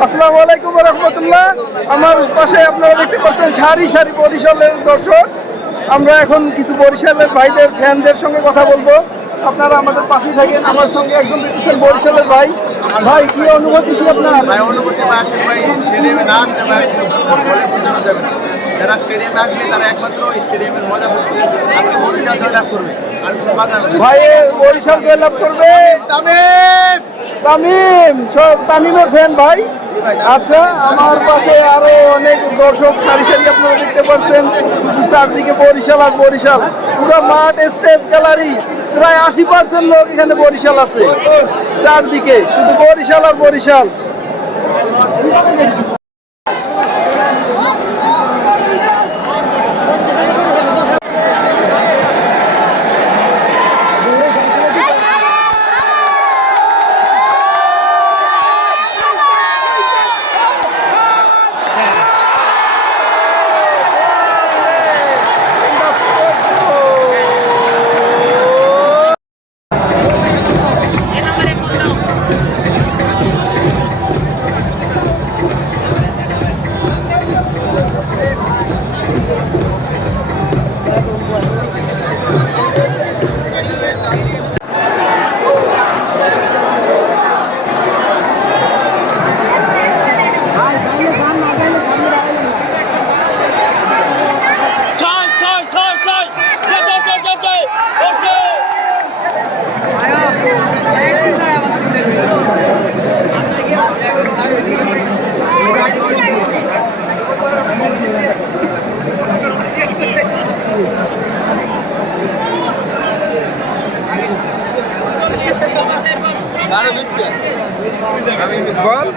আসসালামু আলাইকুম ওয়া রাহমাতুল্লাহ। আমার পাশে আপনারা দেখতে পাচ্ছেন সারি সারি বরিশালের দর্শক। আমরা এখন কিছু বরিশালের ভাইদের ফ্যানদের সঙ্গে কথা বলবো। আপনারা আমাদের পাশেই থাকেন। আমার সঙ্গে একজন দেখতেছেন বরিশালের ভাই। ভাই কি অনুভূতি কি আপনার? ভাই অনুভূতি বা আসলে ভাই স্টেডিয়ামে না আসলে ভাই ফুটবলে বোঝানো যাবে না। যারা স্টেডিয়ামে আসবে তারা একমাত্র স্টেডিয়ামের মজা বুঝবে। আজকে বরিশাল জয়লাভ করবে। আর ভাই বরিশাল জয়লাভ করবে। তামিম তামিম, সব তামিমের ফ্যান ভাই। আচ্ছা, আমার পাশে আরো অনেক দর্শক সারি সারি আপনারা দেখতে পাচ্ছেন। চারদিকে বরিশাল আর বরিশাল, পুরো মাঠ স্টেজ গ্যালারি, প্রায় 80% লোক এখানে বরিশাল আছে। চারদিকে শুধু বরিশাল আর বরিশাল। বল